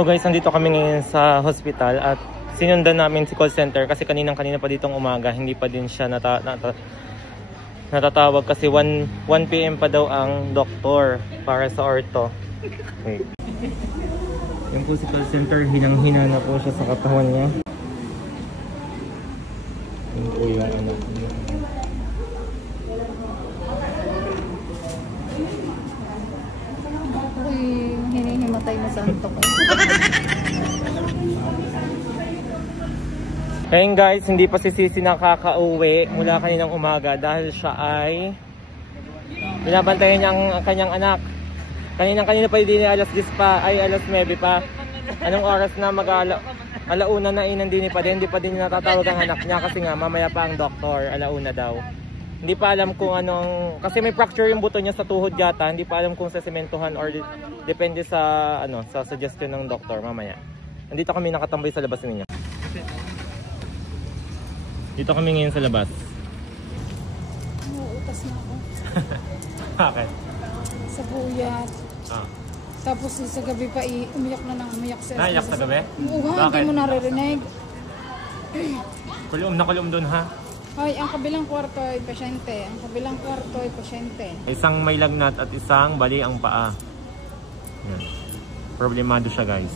So guys, nandito kami ngayon sa hospital at sinundan namin si call center kasi kanina pa ditong umaga hindi pa din siya natatawag kasi 1 PM pa daw ang doktor para sa ortho. Wait. Yung po si call center, hinang-hina na po siya sa katawan niya. Yung po yung ano. Uy, hinihimatay na sa antok ko. Ngayon guys, hindi pa si Sisi nakaka-uwi mula kaninang umaga dahil siya ay binabantayan niya ang kanyang anak. Kanina pa hindi alas 10 pa, ay alas 9 pa. Anong oras na alauna na hindi pa din natatawag ang anak niya kasi nga mamaya pa ang doktor, alauna daw. Hindi pa alam kung anong, kasi may fracture yung buto niya sa tuhod yata, hindi pa alam kung sa sementohan or depende sa sa suggestion ng doktor mamaya. Nandito kami nakatambay sa labas ninyo. Dito kami ngayon sa labas. Uutas na ako. Bakit? Sa buyat. Ah. Tapos sa gabi pa umiyak na umiyak siya. Naiyak sa gabi? Oo, hindi mo naririnig. Kulum dun ha? Ay, ang kabilang kwarto ay pasyente. Ang kabilang kwarto ay pasyente. Isang may lagnat at isang bali ang paa. Yan. Problemado siya guys.